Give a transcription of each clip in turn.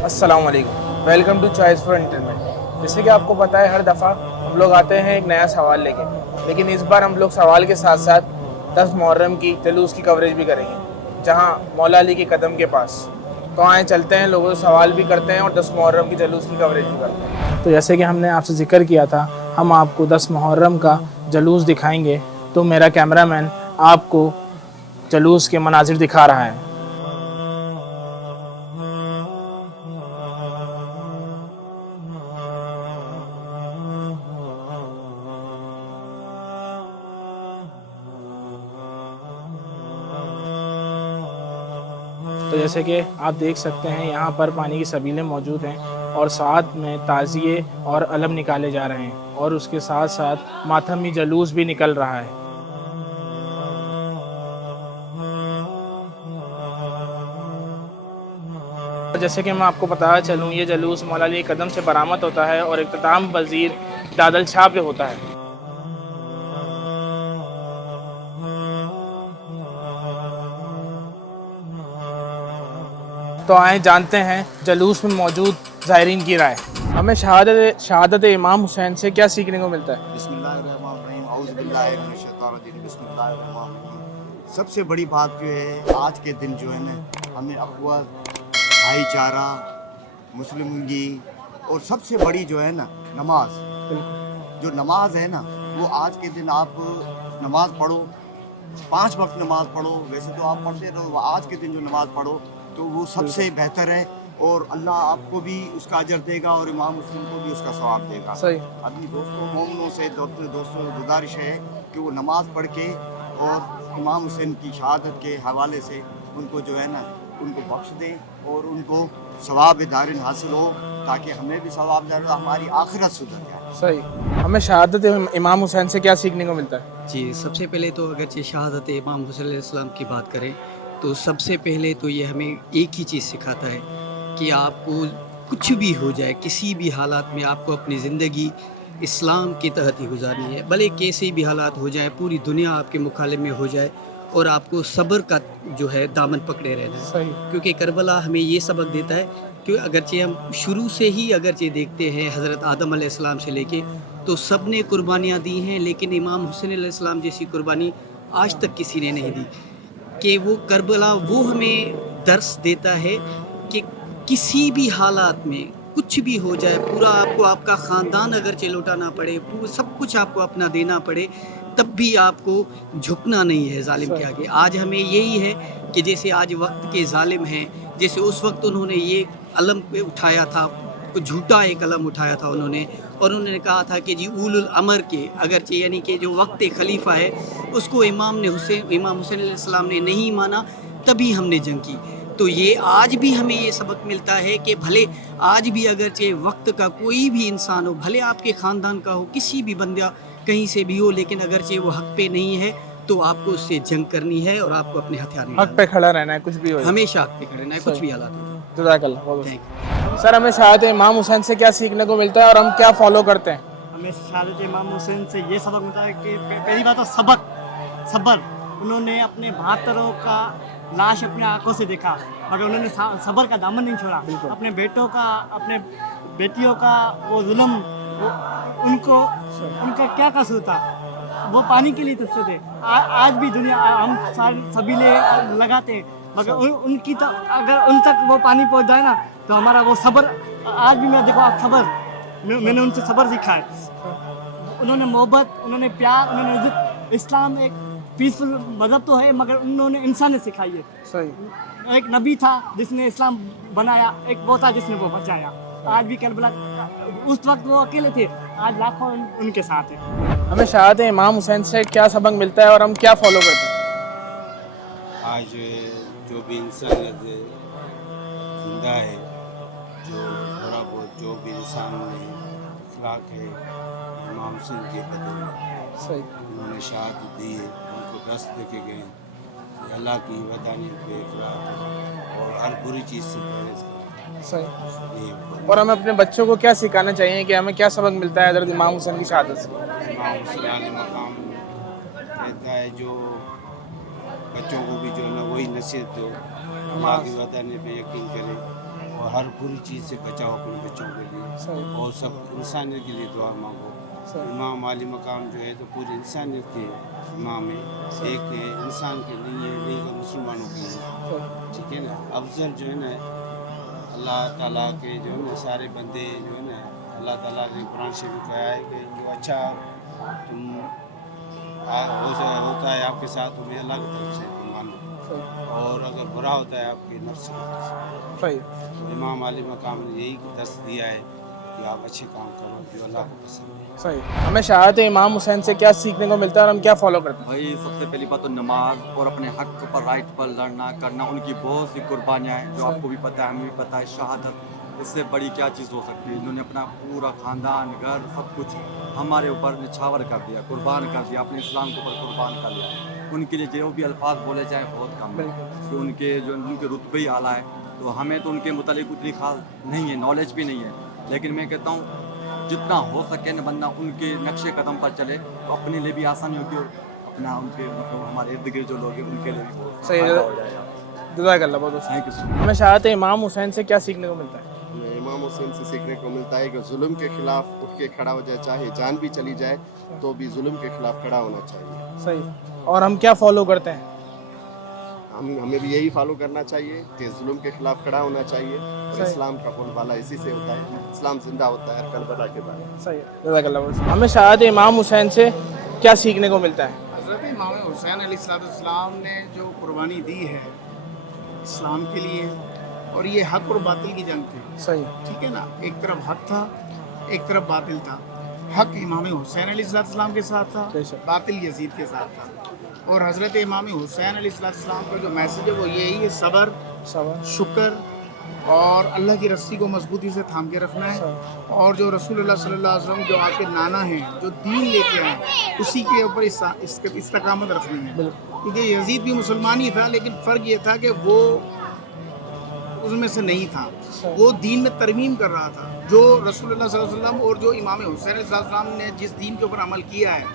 अस्सलाम वालेकुम, welcome to choice for entertainment. जैसे कि आपको पता है, हर दफ़ा हम लोग आते हैं एक नया सवाल लेके, लेकिन इस बार हम लोग सवाल के साथ साथ 10 मुहर्रम की जलूस की कवरेज भी करेंगे, जहां मौला अली के कदम के पास। तो आए चलते हैं, लोगों से सवाल भी करते हैं और 10 मुहर्रम की जलूस की कवरेज भी करते हैं। तो जैसे कि हमने आपसे जिक्र किया था, हम आपको 10 मुहर्रम का जलूस दिखाएंगे। तो मेरा कैमरामैन आपको जलूस के मनाजिर दिखा रहा है। तो जैसे कि आप देख सकते हैं, यहाँ पर पानी की सबीलें मौजूद हैं और साथ में ताज़िए और अलम निकाले जा रहे हैं, और उसके साथ साथ मातमी जलूस भी निकल रहा है। और जैसे कि मैं आपको बताया चलूँ, ये जलूस मौला अली के कदम से बरामद होता है और इख्तिताम पज़ीर दादल शाह पे होता है। तो आए जानते हैं जलूस में मौजूद ज़ायरीन की राय। हमें शहादत इमाम हुसैन से क्या सीखने को मिलता है? बिस्मिल्लाहिर्रहमानिर्रहीम, औज़ु बिल्लाहि मिनश्शैतानिर्रजीम, बिस्मिल्लाहिर्रहमानिर्रहीम। सबसे बड़ी बात जो है, आज के दिन जो है ना, हमें अख़वत, भाईचारा, मुस्लिमगी, और सबसे बड़ी जो है ना, नमाज। जो नमाज है ना, वो आज के दिन आप नमाज पढ़ो, 5 वक्त नमाज पढ़ो। वैसे तो आप पढ़ते रहो, आज के दिन जो नमाज पढ़ो तो वो सबसे बेहतर है, और अल्लाह आपको भी उसका अजर देगा और इमाम मुस्लिम को भी उसका सवाब देगा। सही। अपनी दोस्तों मोमिनों से दोस्तों से गुजारिश है कि वो नमाज पढ़ के और इमाम हुसैन की शहादत के हवाले से उनको जो है ना, उनको बख्श दें और उनको सवाब दारिन हासिल हो, ताकि हमें भी सवाब दार, हमारी आखिरत सुधर जाए। सही। हमें शहादत इमाम हुसैन से क्या सीखने को मिलता है? जी, सबसे पहले तो अगरचे शहादत इमाम हुसैन अलैहिस्सलाम की बात करें, तो सबसे पहले तो ये हमें एक ही चीज़ सिखाता है कि आपको कुछ भी हो जाए, किसी भी हालात में आपको अपनी ज़िंदगी इस्लाम के तहत ही गुजारनी है। भले कैसे भी हालात हो जाए, पूरी दुनिया आपके मुखालिब में हो जाए, और आपको सब्र का जो है दामन पकड़े रहना है। सही। क्योंकि करबला हमें ये सबक देता है कि अगरचे हम शुरू से ही अगरचे देखते हैं, हज़रत आदम अलैहिस्सलाम से लेके तो सब ने कुर्बानियाँ दी हैं, लेकिन इमाम हुसैन अलैहिस्सलाम जैसी कुर्बानी आज तक किसी ने नहीं दी। कि वो करबला वो हमें दर्स देता है कि किसी भी हालात में कुछ भी हो जाए, पूरा आपको आपका ख़ानदान अगर लौटाना पड़े, सब कुछ आपको अपना देना पड़े, तब भी आपको झुकना नहीं है ज़ालिम के आगे। आज हमें यही है कि जैसे आज वक्त के ज़ालिम हैं, जैसे उस वक्त उन्होंने ये अलम पे उठाया था, झूठा एक अलम उठाया था उन्होंने, और उन्होंने कहा था कि जी उलुल अमर के, अगरचे यानी कि जो वक्त खलीफा है उसको इमाम हुसैन अलैहिस्सलाम ने नहीं माना, तभी हमने जंग की। तो ये आज भी हमें ये सबक मिलता है कि भले आज भी अगरचे वक्त का कोई भी इंसान हो, भले आपके ख़ानदान का हो, किसी भी बंदा कहीं से भी हो, लेकिन अगरचे वो हक़ पे नहीं है तो आपको उससे जंग करनी है और आपको अपने हथियार हक निकालने पे खड़ा रहना है, कुछ भी हो हैं। जाए। हमेशा हक़ पे खड़े रहना है, कुछ सही। भी हालात हो जाए। जज़ाकल्लाह, बहुत थैंक बहुत। सर, हमें शहादत इमाम हुसैन से क्या सीखने को मिलता है और हम क्या फॉलो करते हैं? हमें शहादत इमाम हुसैन से ये सबक मिलता है कि पहली बात तो सब्र। उन्होंने अपने बहत्तरों का लाश अपने आंखों से देखा, मगर उन्होंने सब्र का दामन नहीं छोड़ा। बिल्कुल। अपने बेटों का, अपने बेटियों का वो जुल्म, उनको उनका क्या कसूर था? वो पानी के लिए तरसते थे। आज भी दुनिया हम सबीले लगाते हैं, मगर उनकी तो अगर उन तक वो पानी पहुंच जाए ना, तो हमारा वो सब्र, आज भी मैं देखो, आप सब्र, मैंने उनसे सब्र सीखा है। उन्होंने मोहब्बत, उन्होंने प्यार, उन्होंने इज्जत। इस्लाम एक पीसफुल मज़हब तो है, मगर उन्होंने इंसानियत सिखाई है। सही। एक नबी था जिसने इस्लाम बनाया, एक वो था जिसने वो बचाया। आज भी करबला, उस वक्त वो अकेले थे, आज लाखों उनके साथ हैं। हमें शहादत इमाम हुसैन से क्या सबक मिलता है और हम क्या फॉलो करते हैं? आज जो भी इंसानियत जिंदा है, जो थोड़ा बहुत जो भी इंसान में अखलाक है, इमाम हुसैन के कदम में सही। उन्होंने शहादत दी है, उनको दस्त देके गए कि अल्लाह की वदानियत पे इखलाक और हर बुरी चीज़ से परहेज़ करें। सही। ये और हमें अपने बच्चों को क्या सिखाना चाहिए कि हमें क्या सबक मिलता है हज़रत इमाम हुसैन की शहादत से? इमाम हुसैन आले मकाम रहता है, जो बच्चों को भी जो है ना वही नसीहत दो, अल्लाह की वदानियत पे यकीन करें और हर बुरी चीज़ से बचाओ अपने बच्चों के लिए, صحیح और सब इंसानियत के लिए दुआ मांगो। صحیح इमाम आली मकाम जो है तो पूरी इंसानियत के इमाम है, एक इंसान के लिए नहीं तो मुसलमानों के लिए, صحیح ठीक है ना। अफजल जो है ना अल्लाह ताला के जो है ना सारे बंदे जो है ना, अल्लाह ताला ने कुरान शरीफ में कहा है कि जो अच्छा तुम होता है आपके साथ तुम्हें अल्लाह की तरफ से तुम मानो, صحیح और अगर बुरा होता है आपके नफ्स की तरफ से। صحیح तो इमाम आली मकाम ने यही दर्स दिया है कि आप अच्छे काम करो जो अल्लाह को पसंद है। صحیح हमें शहादत इमाम हुसैन से क्या सीखने को मिलता है और हम क्या फॉलो करते हैं? भाई सबसे पहली बात तो नमाज और अपने हक पर राइट पर लड़ना करना, उनकी बहुत सी कुर्बानियाँ हैं जो आपको भी पता है, हमें भी पता है। शहादत इससे बड़ी क्या चीज़ हो सकती है। इन्होंने अपना पूरा ख़ानदान घर सब कुछ हमारे ऊपर निछावर कर दिया, कुर्बान कर दिया, अपने इस्लाम के ऊपर कुर्बान कर लिया। उनके लिए जो भी अल्फाज बोले जाए बहुत कम है, कि उनके जो उनके रुतबे ही आला है। तो हमें तो उनके मुतालिक उतनी खास नहीं है, नॉलेज भी नहीं है, लेकिन मैं कहता हूँ जितना हो सके न बंदा उनके नक्शे कदम पर चले तो अपने लिए भी आसानी होगी, और अपना उनके मतलब हमारे इर्द गिर्द जो लोग हैं उनके लिए भी बहुत सही है। फायदा हो जाएगा। जज़ाकल्लाह बहुत बहुत। Thank you so much. हमें शहादत इमाम हुसैन से क्या सीखने को मिलता है? हमें इमाम हुसैन से सीखने को मिलता है कि जुल्म के खिलाफ उठ के खड़ा हो जाए, चाहे जान भी चली जाए तो भी जुल्म के खिलाफ खड़ा होना चाहिए। सही। और हम क्या फॉलो करते हैं? हमें भी यही फॉलो करना चाहिए कि जुल्म के खिलाफ खड़ा होना चाहिए, और सही। इस्लाम का बोलबाला इसी से होता है। इस्लाम जिंदा होता है करबला के बाद। सही है। जज़ाकल्लाह बहुत। हमें शहादत इमाम हुसैन से क्या सीखने को मिलता है? हज़रत इमाम हुसैन अलैहिस्सलाम ने जो कुर्बानी दी है इस्लाम के लिए, और ये हक और बातिल की जंग थी, सही ठीक है ना। एक तरफ हक था, एक तरफ बातिल था। हक इमाम हुसैन अलैहिस्सलाम के साथ था, बेशक। बातिल यजीद के साथ था। और हज़रत इमाम हुसैन अलैहिस्सलाम का जो मैसेज है वो यही है, सब्र, सबर शुक्र और अल्लाह की रस्सी को मजबूती से थाम के रखना है। और जो रसूलुल्लाह सल्लल्लाहु अलैहि वसल्लम जो आपके नाना हैं, जो दीन लेके आए, उसी के ऊपर इस्तकामत रखनी है। क्योंकि यजीद भी मुसलमान ही था, लेकिन फ़र्क ये था कि वो उसमें से नहीं था, वो दीन में तरमीम कर रहा था। जो रसूलुल्लाह सल्लल्लाहु अलैहि वसल्लम और जो इमाम हुसैन अलैहिस्सलाम ने जिस दीन के ऊपर अमल किया है,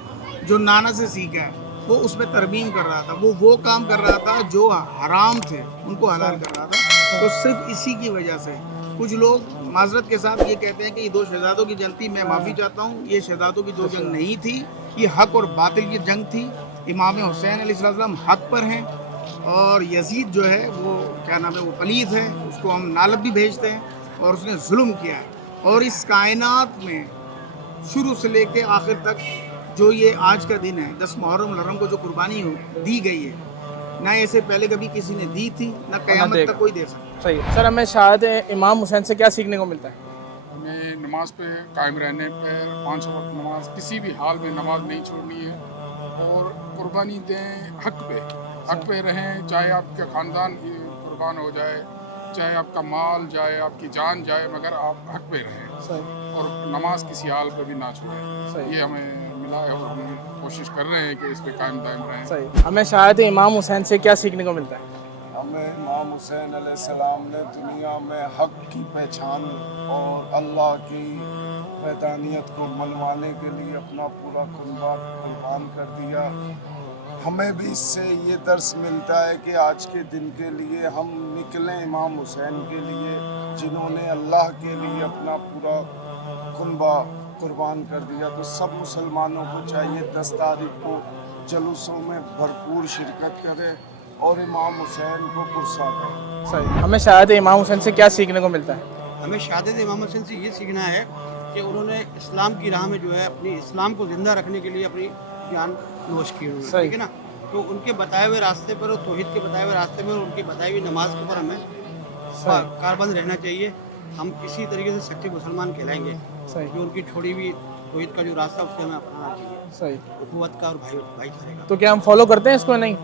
जो नाना से सीखा है, वो उसमें तरमीम कर रहा था। वो काम कर रहा था जो हराम थे उनको हलाल कर रहा था। तो सिर्फ इसी की वजह से कुछ लोग माजरत के साथ ये कहते हैं कि ये दो शहजादों की जंग थी। मैं माफ़ी चाहता हूँ, ये शहजादों की दो जंग नहीं थी, ये हक और बातिल की जंग थी। इमाम हुसैन अलैहिस्सलाम हक पर हैं, और यजीद जो है वो क्या नाम है, वो पलीद है, उसको हम नालब भी भेजते हैं, और उसने जुल्म किया है। और इस कायनात में शुरू से लेके आखिर तक जो ये आज का दिन है, 10 मुहर्रम को जो कुर्बानी दी गई है, ना ऐसे पहले कभी किसी ने दी थी, ना क़यामत तक कोई दे सकता। सही है। सर हमें शहादत इमाम हुसैन से क्या सीखने को मिलता है? हमें नमाज पे कायम रहने पर 5 वक्त नमाज, किसी भी हाल में नमाज नहीं छोड़नी है, और कुर्बानी दें हक पे रहें, चाहे आपका ख़ानदान कुर्बान हो जाए, चाहे आपका माल जाए, आपकी जान जाए, मगर आप हक पे रहें, सही और नमाज किसी हाल पे भी ना छोड़ें। सही। ये हमें मिला है, और हम कोशिश कर रहे हैं कि इस पे कायम दायम रहें। सही। हमें शहादत इमाम हुसैन से क्या सीखने को मिलता है? हमें इमाम हुसैन अलैहिस्सलाम ने दुनिया में हक की पहचान और अल्लाह की वहदानियत को मनवाने के लिए अपना पूरा कुर्बान कर दिया। हमें भी इससे ये दर्स मिलता है कि आज के दिन के लिए हम निकलें इमाम हुसैन के लिए, जिन्होंने अल्लाह के लिए अपना पूरा कुर्बान कर दिया। तो सब मुसलमानों को चाहिए 10 तारीख को जलूसों में भरपूर शिरकत करें और इमाम हुसैन को पुरसा करें। सही। हमें शहादत इमाम हुसैन से क्या सीखने को मिलता है? हमें शहादत इमाम हुसैन से ये सीखना है कि उन्होंने इस्लाम की राह में जो है अपनी इस्लाम को ज़िंदा रखने के लिए अपनी जान नोश की उन्होंने, ठीक है ना। तो उनके बताए हुए रास्ते पर और तौहीद के बताए हुए रास्ते पर, उनकी बताई हुई नमाज के ऊपर हमें कारबंद रहना चाहिए। हम इसी तरीके से सच्चे मुसलमान कहलाएंगे। सही। जो उनकी छोड़ी हुई तौहीद का जो रास्ता उससे हमें अपनाना चाहिए, सही। उखुवत का और भाईचारे का। तो क्या हम फॉलो करते हैं इसको? नहीं,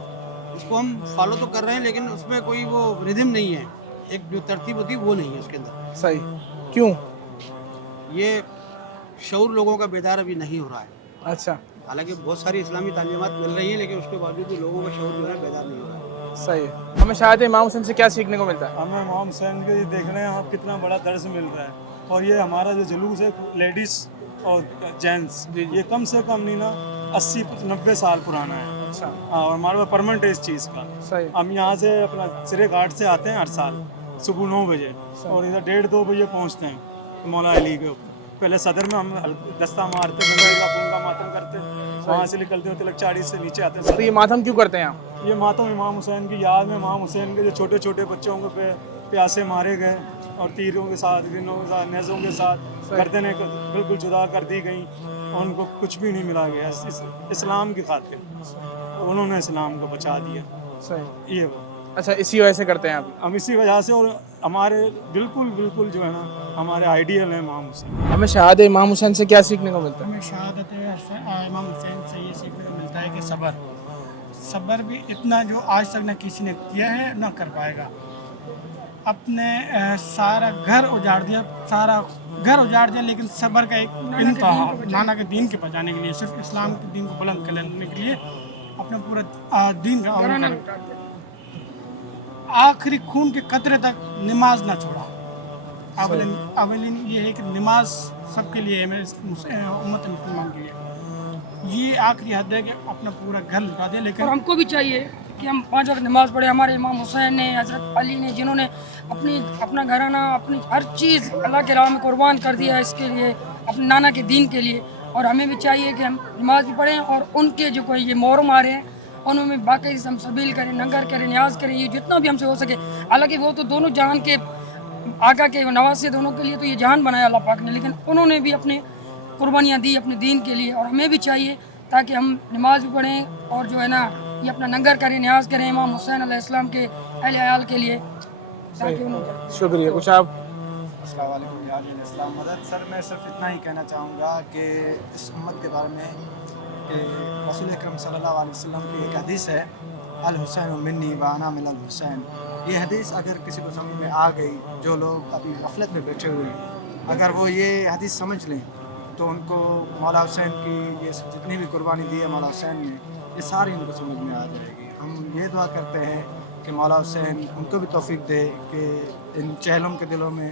इसको हम फॉलो तो कर रहे हैं, लेकिन उसमें कोई वो रिदम नहीं है, एक जो तरतीब होती है वो नहीं है उसके अंदर। सही। क्यों? ये शऊर लोगों का बेदार अभी नहीं हो रहा है। अच्छा, हालांकि बहुत सारी इस्लामी तालीमात मिल रही हैं, लेकिन उसके बावजूद भी लोगों का शऊर जो है बेदार नहीं हो रहा है। सही है। हमें शहादत इमाम हुसैन से क्या सीखने को मिलता है? हमें इमाम हुसैन के देख रहे हैं आप कितना बड़ा दर्ज मिल रहा है। और ये हमारा जो जुलूस है लेडीज़ और जेंट्स, ये कम से कम नहीं ना 80-90 साल पुराना है। अच्छा। हाँ, और हमारे पास परमानेंट है इस चीज़ का। सही। हम यहाँ से अपना सिरे घाट से आते हैं हर साल, सुबह 9 बजे और इधर 1:30-2 बजे पहुंचते हैं मौला अली के ऊपर। पहले सदर में हम दस्ता मारते, गंगा का पूंगा मातम करते, वहाँ से निकलते हो तिलक चाड़ी से नीचे आते हैं। तो ये मातम क्यों करते हैं आप? ये मातम इमाम हुसैन की याद में, इमाम हुसैन के जो छोटे छोटे बच्चों को प्यासे मारे गए और तीरों के साथ, गिनों के साथ, नेज़ों के साथ गर्दनें बिल्कुल जुदा कर दी गई और उनको कुछ भी नहीं मिला गया इस्लाम की खातिर। उन्होंने इस्लाम को बचा दिया। सही। ये अच्छा, इसी वजह से करते हैं आप? हम इसी वजह से, और हमारे बिल्कुल जो है ना हमारे आइडियल है इमाम हुसैन। हमें शहादत इमाम हुसैन से क्या सीखने को मिलता है? हमें शहादत इमाम हुसैन से ये सीखने को मिलता है कि सब्र भी इतना जो आज तक न किसी ने किया है न कर पाएगा। अपने सारा घर उजाड़ दिया, लेकिन सब्र का एक इंतहा, नाना के दीन के बचाने के लिए, सिर्फ इस्लाम के दीन को बुलंद करने के लिए अपना पूरा दीन का आखिरी खून के कतरे तक नमाज ना छोड़ा। अवलिन ये है कि नमाज सबके लिए है, मेरे उम्मत मुसलमान के लिए ये आखिरी हद है कि अपना पूरा घर लुटा दे। लेकिन और हमको भी चाहिए कि हम 5 वक्त नमाज़ पढ़े। हमारे इमाम हुसैन ने, हज़रत अली ने, जिन्होंने अपना घराना, अपनी हर चीज़ अल्लाह के राह में कुर्बान कर दिया इसके लिए, अपने नाना के दीन के लिए। और हमें भी चाहिए कि हम नमाज भी पढ़ें और उनके जो कोई ये मुहर्रम आ रहे हैं उनमें बाकायदे से हम सबील करें, नंगर करें, न्याज करें, ये जितना भी हमसे हो सके। हालांकि वो तो दोनों जहान के आका के नवासे, दोनों के लिए तो ये जहान बनाया अल्लाह पाक ने, लेकिन उन्होंने भी अपने कुर्बानियाँ दी अपने दीन के लिए। और हमें भी चाहिए ताकि हम नमाज भी पढ़ें और जो है ना ये अपना नंगर करें, न्याज करें इमाम हुसैन अलैहिस्सलाम के अहले अयाल के लिए। शुक्रिया। कुछ आप? अस्सलाम वालेकुम या अहले इस्लाम मदद। सर मैं सिर्फ इतना ही कहना चाहूँगा कि इस उम्मत के बारे में कि रसूल अकरम सल्लल्लाहु अलैहि वसल्लम की एक हदीस है, अल हुसैन मिन्नी व अना मिनल हुसैन। ये हदीस अगर किसी को समझ में आ गई, जो लोग अभी गफलत में बैठे हुए अगर वो ये हदीस समझ लें तो उनको मौला हुसैन की ये जितनी भी कुर्बानी दी है मौला हुसैन ने, ये सारी उनको समझ में आ जाएगी। हम ये दुआ करते हैं कि मौला हुसैन उनको भी तौफीक दे कि इन चहलों के दिलों में,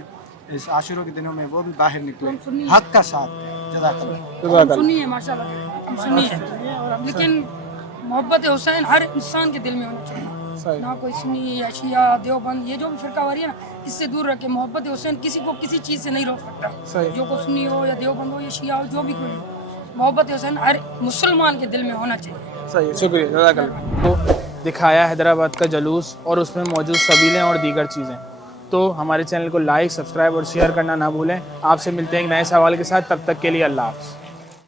इस आशुरों के दिनों में वो भी बाहर निकले, हक का साथ दें। जज़ाकल्लाह। सुन्नी है माशाल्लाह, हम सुन्नी है, लेकिन मोहब्बत हुसैन हर इंसान के दिल में होना चाहिए। ना कोई सुन्नी या शिया, देवबंद, ये जो भी फिरकावारी है ना, इससे दूर रख के मोहब्बत हुसैन किसी को किसी चीज़ से नहीं रोक सकता। जो को सुन्नी हो या देवबंद हो या शिया हो, जो भी कोई हो, मोहब्बत हुसैन हर मुसलमान के दिल में होना चाहिए। सही, शुक्रिया, जज़ाकल्लाह। तो दिखाया हैदराबाद का जलूस और उसमें मौजूद सबीलें और दीगर चीज़ें। तो हमारे चैनल को लाइक, सब्सक्राइब और शेयर करना ना भूलें। आपसे मिलते हैं एक नए सवाल के साथ, तब तक के लिए अल्लाह हाफ़िज़।